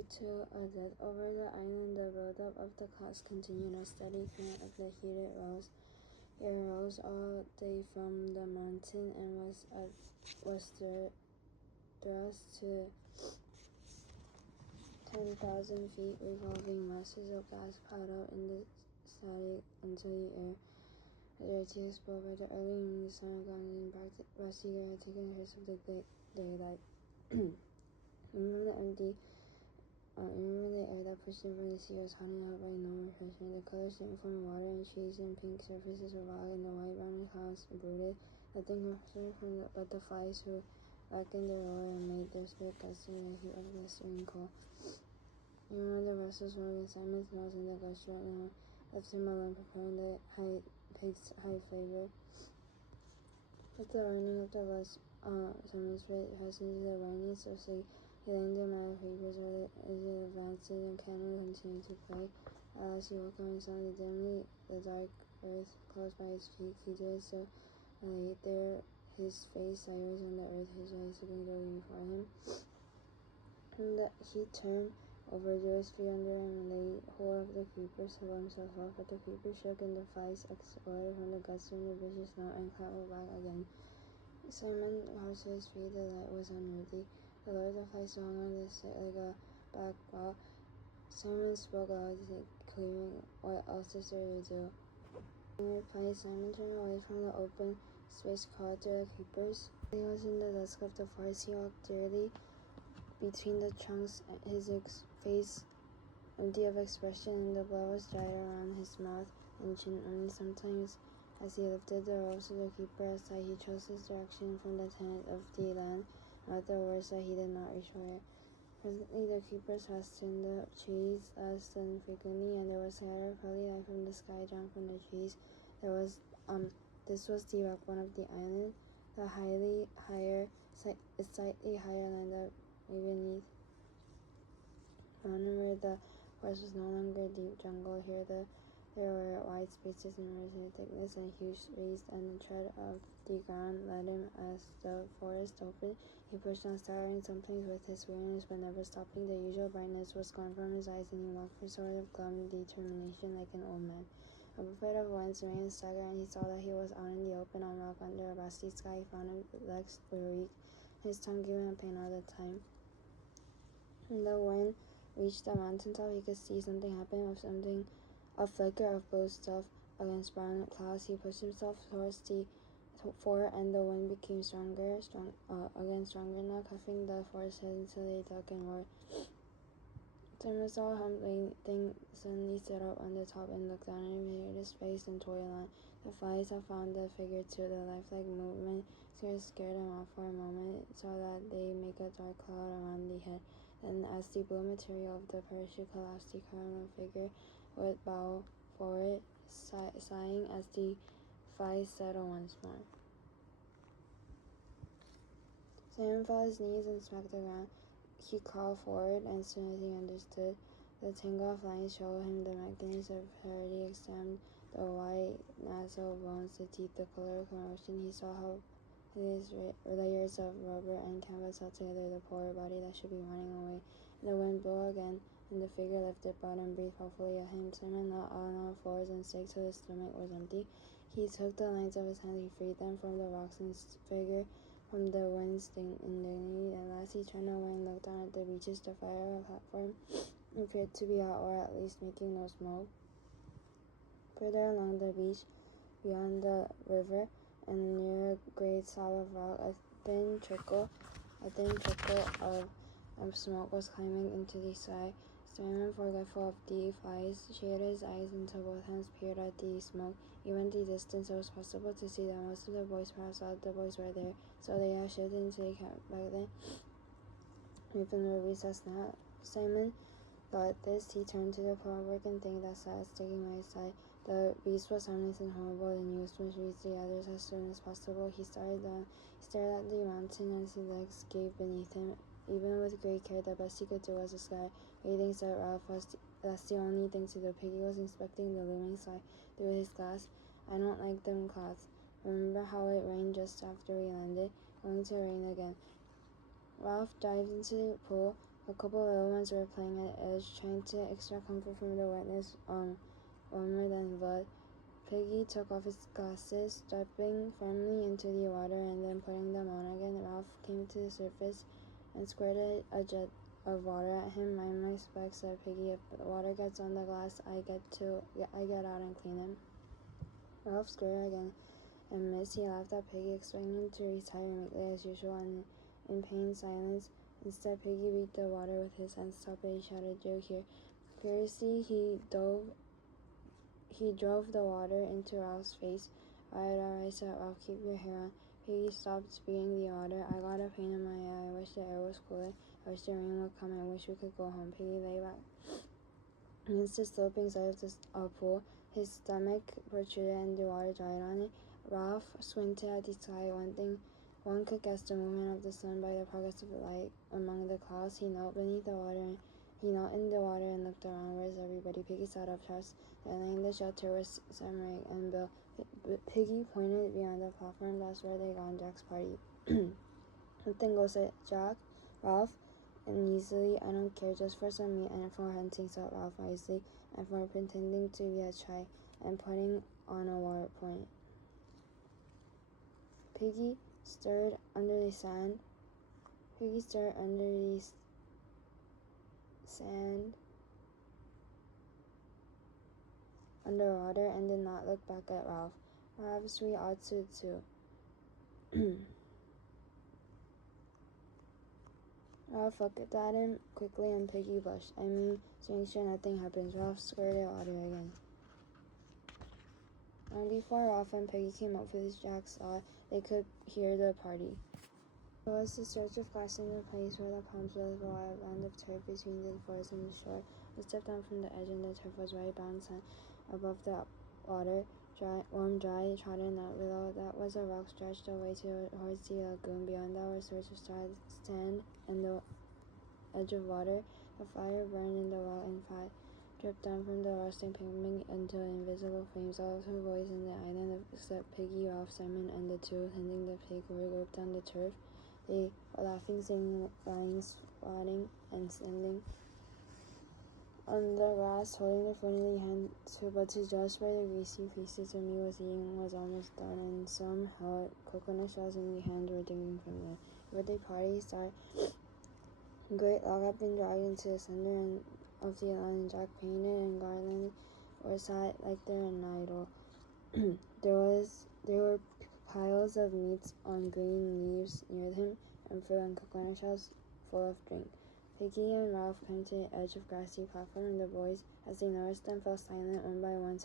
due to a death over the island. The buildup of the clouds continued. A steady current of the heated air rose all day from the mountain and was thrust to 10,000 feet. Revolving masses of gas piled up in the static into the air. Directly exposed by the early morning sun, gone Brassiger had taken a taste of the daylight. Even the air that pushed in from the sea was hot and hot by no refreshment. The colors came from water and trees and pink surfaces of rock, and the white brown clouds brooded. Nothing refreshing but the flies who blackened their roar and made their spirit gusty in the heat of blistering cold. Even the restless rogue and Simon's nose in the gust right now left him alone, preparing the pig's high flavor. With the running of the bus, Simon's fate passed into the rainy, so he leaned him out of papers as it advanced, and Cannon continued to play. At last he woke up and saw dimly the dark earth close by his feet. He did so and laid there, his face sideways on the earth, his eyes looking directly before him. And he turned over, drew his feet under him, and laid hold of the creepers to pull himself up. But the creepers shook, and the flies exploded from the gusts in the vicious snow and clambered back again. Simon rose to his feet. The light was unworthy. The Lord of the Flies swung on the stick like a black ball. Simon spoke loudly, clearing what else is there to do. In reply, Simon turned away from the open space, called to the creepers. He was in the dusk of the forest. He walked drearily between the trunks, his face empty of expression, and the blood was dried around his mouth and chin. Only sometimes, as he lifted the ropes of the creeper aside, he chose his direction from the tenet of the land, not the words that he did not reach for it. Presently the creepers passed in the trees less than frequently, and there was scattered pearly light from the sky drawn from the trees. This was the backbone of the island, the slightly higher land that lay beneath. Beyond where the forest was no longer deep jungle, here there were wide spaces numerous in thickness and huge trees, and the tread of the ground led him as the forest opened. He pushed on, starting sometimes with his weariness, but never stopping. The usual brightness was gone from his eyes, and he walked with a sort of glum determination like an old man. A buffet of winds made him stagger, and he saw that he was out in the open on rock under a vasty sky. He found his legs were weak, his tongue giving him pain all the time. When the wind reached the mountaintop, he could see something happen, a flicker of blue stuff against brown clouds. He pushed himself towards the fort, and the wind became stronger now, cuffing the forest head until they dug and roared. Simon saw a humped thing suddenly sit up on the top and look down, and he hid his face and toiled on. The flies had found the figure too. The lifelike movement scared him off for a moment, so that they make a dark cloud around the head. Then, as the blue material of the parachute collapsed, the criminal figure would bow forward, sighing as the flies settled once more. Simon fell on his knees and smacked the ground. He crawled forward, and soon as he understood the tangle of lines showed him the mechanism of heredity. He examined the white nasal bones, the teeth, the color of commotion. He saw how his layers of rubber and canvas held together the poor body that should be running away. And the wind blew again, and the figure lifted butt and breathed hopefully at him. Simon knelt on all fours and staked till his stomach was empty. He took the lines of his hands, he freed them from the rocks and figure from the wind's indignity. At last he turned away and looked down at the beaches. The fire platform appeared to be out, or at least making no smoke. Further along the beach, beyond the river, and near a great slab of rock, a thin trickle of smoke was climbing into the sky. Simon, forgetful of the flies, shaded his eyes until both hands peered at the smoke. Even at the distance, it was possible to see that most of the boys, perhaps all the boys, were there, so they had shifted into the camp back then. Even the recess now. Simon thought this. He turned to the poor-broken thing that sat sticking by his side. The beast was harmless and horrible, and used must reach the others as soon as possible. He stared at the mountain as his legs gave beneath him. Even with great care, the best he could do was to sky. He said Ralph that's the only thing to do. Piggy was inspecting the looming sky through his glass. I don't like them clouds. Remember how it rained just after we landed? Going to rain again. Ralph dived into the pool, A couple of little ones were playing at the edge, trying to extract comfort from the wetness warmer than blood. Piggy took off his glasses, stepping firmly into the water and then putting them on again. Ralph came to the surface and squirted a jet of water at him. Mind my specs, said Piggy. If the water gets on the glass, I get out and clean him. Ralph squirted again and missed. He laughed at Piggy, expecting him to retire meekly as usual, and in pained silence. Instead, Piggy beat the water with his hands. Stop it, he shouted. Joe here. Furiously, he drove the water into Ralph's face. All right, said Ralph, keep your hair on. Piggy stopped spewing the water. I got a pain in my eye. I wish the air was cooler. I wish the rain would come. I wish we could go home. Piggy lay back against the sloping side of the pool. His stomach protruded and the water dried on it. Ralph squinted at the sky. One could guess the movement of the sun by the progress of the light among the clouds. He knelt in the water and looked around. Where's everybody? Piggy sat up, Charles. In the shelter was Sam, Ray, and Bill. Piggy pointed beyond the platform. That's where they gone, Jack's party. Nothing goes, said Jack. Ralph, and easily, I don't care, just for some meat and for hunting, said Ralph wisely, and for pretending to be a shy and putting on a war point. Piggy stirred under the sand. Underwater and did not look back at Ralph. Perhaps we ought to too. Ralph looked at him quickly and Piggy blushed. I mean, to make sure nothing happens. Ralph squirted water again. Long before Ralph and Piggy came up with his, Jack saw they could hear the party. There was the stretch of grass in the place where the palms were, the wide band of turf between the forest and the shore. We stepped down from the edge and the turf was right bouncing above the water, warm, dry, trodden out below. That was a rock stretched away towards the lagoon. Beyond that were sorts of sand and the edge of water. The fire burned in the rock and fat dripped down from the roasting pavement into invisible flames. All the boys in the island, except Piggy, Ralph, Simon, and the two tending the pig, were grouped on the turf. They were laughing, singing, lying, swatting, and standing on the grass, holding their food in the hand, but to judge by the greasy pieces of meat was almost done, and some held coconut shells in the hand were drinking from them. The birthday party started. A great log had been dragged into the center of the lawn, and Jack painted and garlanded or sat like they're an idol. There were piles of meats on green leaves near him, and fruit and coconut shells full of drink. Piggy and Ralph came to the edge of grassy platform, and the boys, as they noticed them, fell silent one by one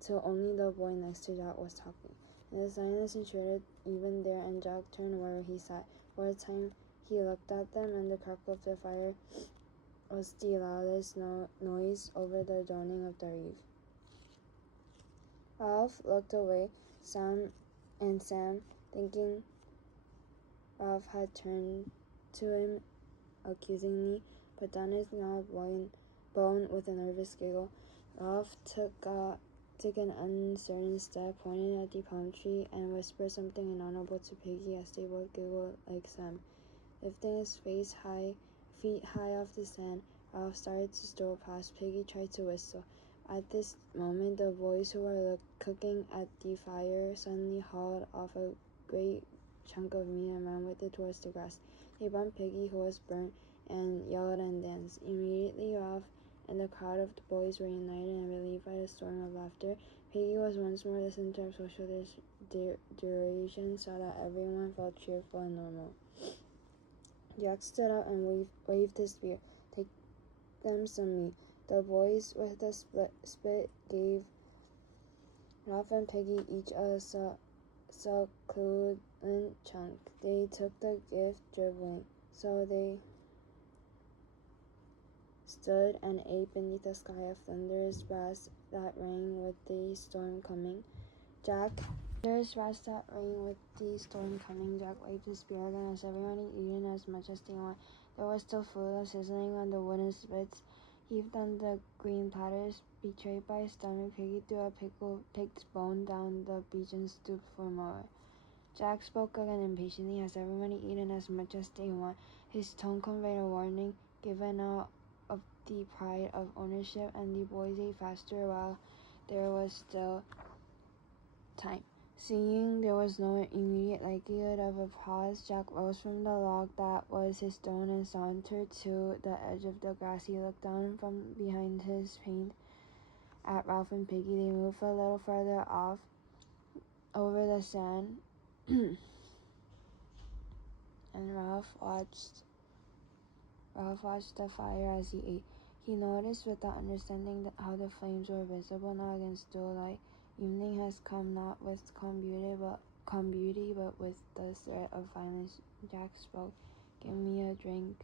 till only the boy next to Jack was talking. And the silence intruded even there, and Jack turned where he sat. For a time he looked at them, and the crackle of the fire was the loudest noise over the droning of the reef. Ralph looked away. Sam, thinking Ralph had turned to him accusingly, put down his gnawed bone with a nervous giggle. Ralph took an uncertain step, pointed at the palm tree, and whispered something inaudible to Piggy as they both giggled like Sam. Lifting his feet high off the sand, Ralph started to stroll past. Piggy tried to whistle. At this moment, the boys who were cooking at the fire suddenly hauled off a great chunk of meat and ran with it towards the grass. They bumped Piggy, who was burnt, and yelled and danced. Immediately, Ralph and the crowd of the boys were united and relieved by a storm of laughter. Piggy was once more the center of social duration, so that everyone felt cheerful and normal. Jack stood up and waved his spear. Take them some meat. The boys with the spit gave Ralph and Piggy each a succulent chunk. They took the gift dribbling, so they stood and ate beneath a sky of thunderous brass that rang with the storm coming. Jack waved his spear again as everyone had eaten as much as they wanted. There was still food sizzling on the wooden spits, heaved on the green platters. Betrayed by his stomach, Piggy threw a pig's bone down the beach and stooped for more. Jack spoke again impatiently. Has everybody eaten as much as they want? His tone conveyed a warning, given out of the pride of ownership, and the boys ate faster while there was still time. Seeing there was no immediate likelihood of a pause, Jack rose from the log that was his stone and sauntered to the edge of the grass. He looked down from behind his paint at Ralph and Piggy. They moved a little further off over the sand, and Ralph watched the fire as he ate. He noticed without understanding how the flames were visible now against dull light. Evening has come, not with calm beauty, but with the threat of violence. Jack spoke. Give me a drink.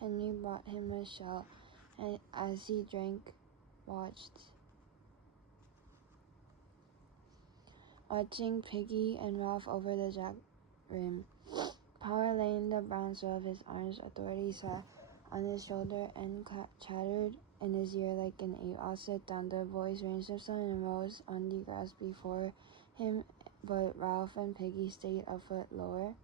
Henry brought him a shell, and as he drank, watching Piggy and Ralph over the Jack rim. Power lay in the brown soil of his arms. Authority sat on his shoulder and chattered in his ear like an ape. I'll sit down. The boys ranged themselves and rose on the grass before him, but Ralph and Piggy stayed a foot lower,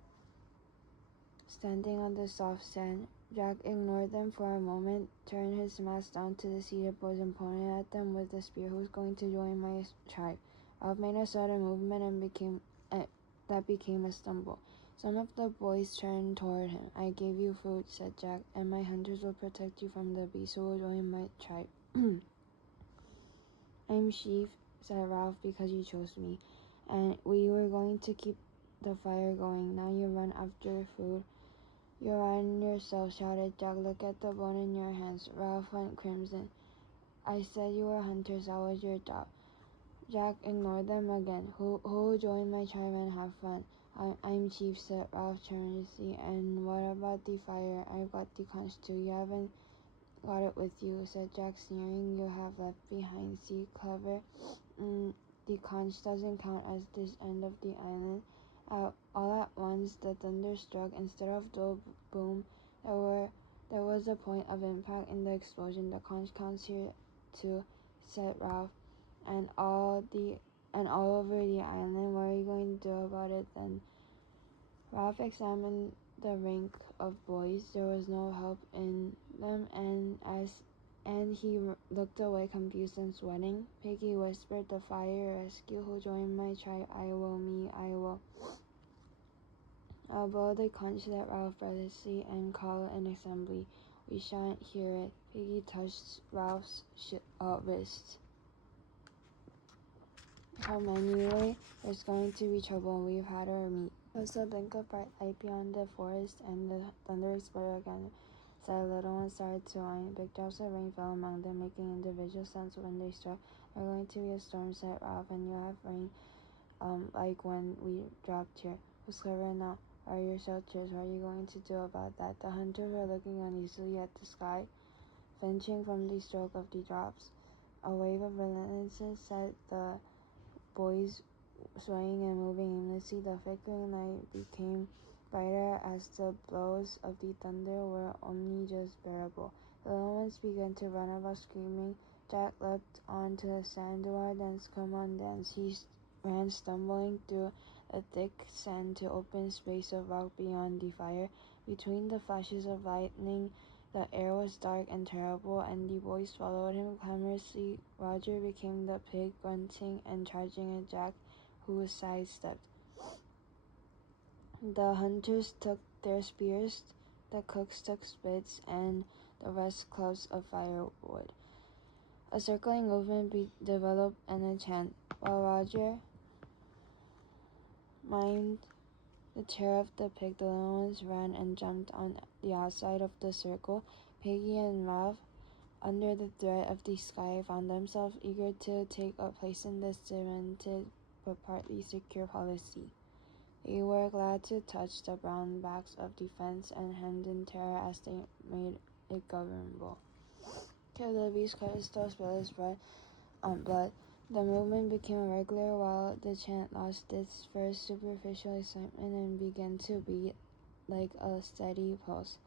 standing on the soft sand. Jack ignored them for a moment, turned his mask down to the seated boys and pointed at them with the spear. Who's going to join my tribe? Ralph made a sudden movement and that became a stumble. Some of the boys turned toward him. I gave you food, said Jack, and my hunters will protect you from the beasts who will join my tribe. I'm chief, said Ralph, because you chose me, and we were going to keep the fire going. Now you run after food. You're on yourself, shouted Jack. Look at the bone in your hands. Ralph went crimson. I said you were hunters. That was your job. Jack ignored them again. Who will join my tribe and have fun? I'm chief, said Ralph tremulously. And what about the fire? I've got the conch too. You haven't got it with you, said Jack, sneering. You have left behind. See, clever. The conch doesn't count as this end of the island. All at once, the thunder struck. Instead of dull boom, there was a point of impact in the explosion. The conch counts here too, said Ralph. And all over the island. What are you going to do about it then? Ralph examined the rank of boys. There was no help in them, and he looked away, confused and sweating. Piggy whispered, the fire rescue. Who joined my tribe? I will. I'll blow the conch, said Ralph breathlessly, and call an assembly. We shan't hear it. Piggy touched Ralph's wrist. Come anyway, there's going to be trouble. We've had our meat. There was a blink of bright light beyond the forest, and the thunder exploded again. Said a little one started to whine. Big drops of rain fell among them, making individual sounds when they struck. We're going to be a storm, said Ralph, and you'll have rain, like when we dropped here. Who's clever now? Are your shelters? What are you going to do about that? The hunters were looking uneasily at the sky, flinching from the stroke of the drops. A wave of relentlessness set the boys swaying and moving aimlessly. The flickering light became brighter as the blows of the thunder were only just bearable. The little ones began to run about screaming. Jack leapt onto the sand. Do our dance, come on, dance. He ran stumbling through the thick sand to open space of rock beyond the fire. Between the flashes of lightning, the air was dark and terrible, and the boys followed him clamorously. Roger became the pig, grunting and charging at Jack, who sidestepped. The hunters took their spears, the cooks took spits, and the rest clubs of firewood. A circling movement developed and a chant. While Roger mimed the terror of the pig, the little ones ran and jumped on the outside of the circle. Piggy and Ralph, under the threat of the sky, found themselves eager to take a place in this cemented but partly secure policy. They were glad to touch the brown backs of the fence and hemmed in terror as they made it governable. Till the beast still spilled his blood. The movement became irregular while the chant lost its first superficial excitement and began to beat like a steady pulse.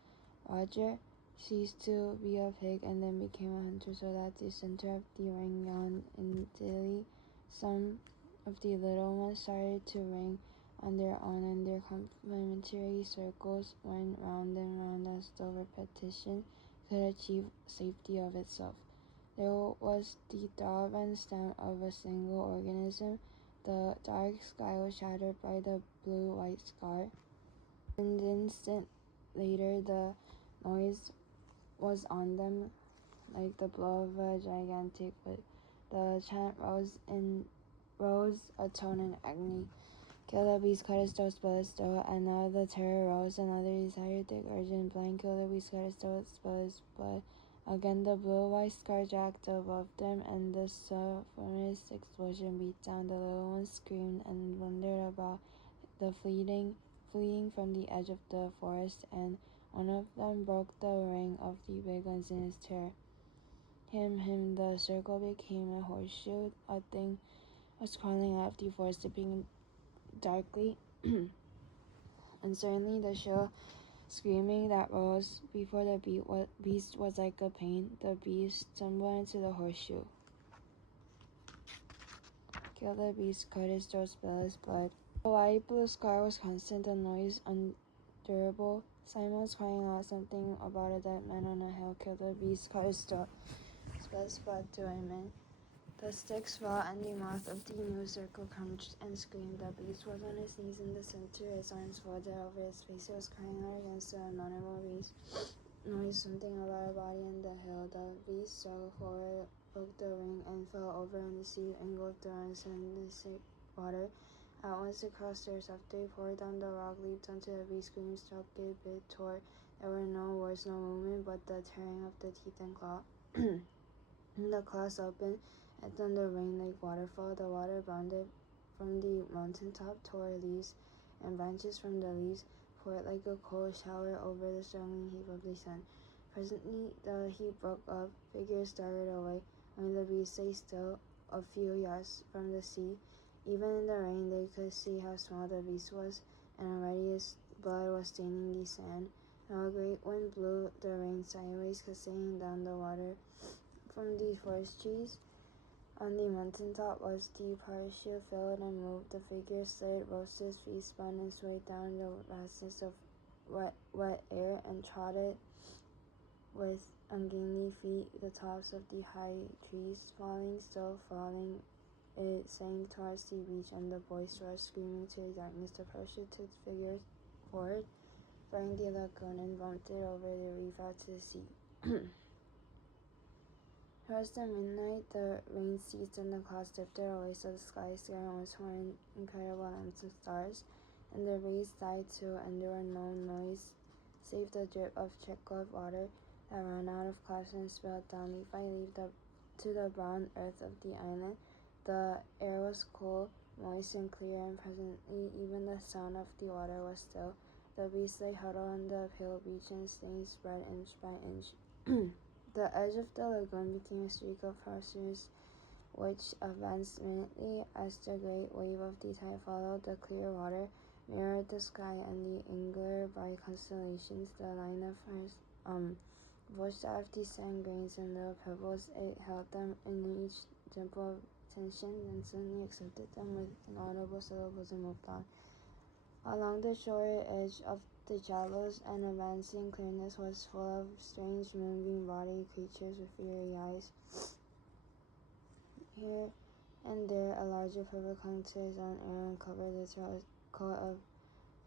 Roger, ceased to be a pig and then became a hunter, so that the center of the ring yawned indelly. Some of the little ones started to ring on their own, and their complementary circles went round and round as though repetition could achieve safety of itself. There was the throb and stamp of a single organism. The dark sky was shattered by the blue-white scar. An instant later, the noise was on them like the blow of a gigantic whip. The chant rose a tone in agony. Kill the beast, cut his throat, spill his throat. And now the terror rose. Another desire, thick, urgent, blind. Kill the beast, cut his throat, spill his blood. Again the blue-white scar jacked above them, and the sonorous explosion beat down. The little ones screamed and wondered about the fleeing from the edge of the forest, and one of them broke the ring of the big ones in his terror. Him, the circle became a horseshoe. A thing was crawling out of the forest, dipping darkly, uncertainly. The shrill screaming that rose before the beast was like a pain. The beast stumbled into the horseshoe. Kill the beast, cut his throat, spill his blood. The white blue scar was constant, the noise unendurable. Simon was crying out something about a dead man on a hill. Kill the beast, cut his throat, spill his blood to Amen. The sticks fell, and the mouth of the new circle crunched and screamed. The beast was on his knees in the center, his arms folded over his face. He was crying out against the unknowable beast. Noise, something about a body in the hill. The beast struggled forward, broke the ring, and fell over on the sea, engulfed the arms in the sick water. At once the crosshairs after he poured down the rock, leaped onto the beast, screamed, struck, gave, bit, tore. There were no words, no movement, but the tearing of the teeth and claw. The claws opened, and thunder rained like waterfall. The water bounded from the mountaintop, tore leaves and branches from the leaves, poured like a cold shower over the struggling heap of the sun. Presently the heap broke up, figures darted away, only the beast lay still a few yards from the sea. Even in the rain they could see how small the beast was, and already his blood was staining the sand. Now a great wind blew the rain sideways, cascading down the water from the forest trees. On the mountaintop was the parachute filled and moved. The figure slid, rose to his feet, spun and swayed down the vastness of wet air, and trotted with ungainly feet the tops of the high trees. Falling, still falling, it sank towards the beach, and the boys rushed screaming to the darkness. The parachute took the figure forward, flying the lagoon, and bumped it over the reef out to the sea. Towards the midnight, the rain ceased and the clouds drifted away, so the sky scared once more incredible lamps of stars, and the rays died too, and there were no noise save the drip of trickled water that ran out of clouds and spilled down leaf by leaf to the brown earth of the island. The air was cool, moist, and clear, and presently even the sound of the water was still. The beast lay huddled on the pale beach, and stains spread inch by inch. The edge of the lagoon became a streak of horses, which advanced minutely as the great wave of the tide followed the clear water, mirrored the sky and the angular by constellations. The line of hers pushed out of the sand grains and little pebbles. It held them in each dimple of tension, and suddenly accepted them with inaudible syllables and moved on. Along the shore edge of the shallows, an advancing clearness was full of strange moonbeam-bodied creatures with fiery eyes. Here and there a larger pebble clung to his own arrow and covered its coat of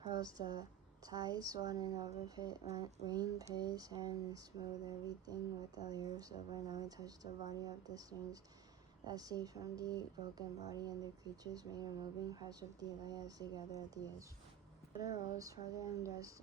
pearls. The tide swelled in over rain, pitted his hair, and smoothed everything with a layer of silver. Now it touched the body of the strange that saved from the broken body, and the creatures made a moving crash of delight as they gathered at the edge. The water rose farther and dressed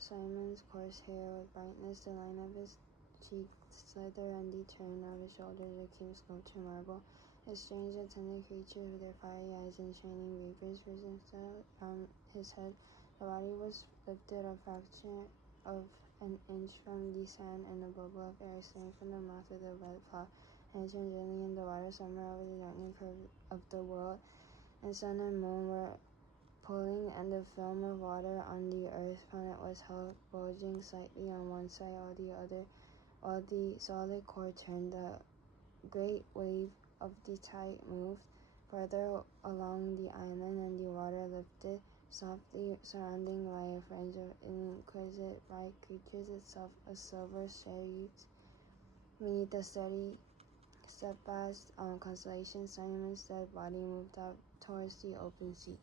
Simon's coarse hair with brightness. The line of his cheek slither, and the turn of his shoulders became sculptured marble. The strange and tender creatures with their fiery eyes and shining vapors risen around his head. The body was lifted a fraction of an inch from the sand, and a bubble of air sprang from the mouth of the red claw, and it turned gently in the water somewhere over the darkening curve of the world, and sun and moon were pulling, and the film of water on the Earth's planet was held, bulging slightly on one side or the other, while the solid core turned. The great wave of the tide moved further along the island, and the water lifted softly, surrounding by a fringe of exquisite bright creatures, itself a silver chariot. Beneath the steadfast constellation, Simon's dead body moved out towards the open sea.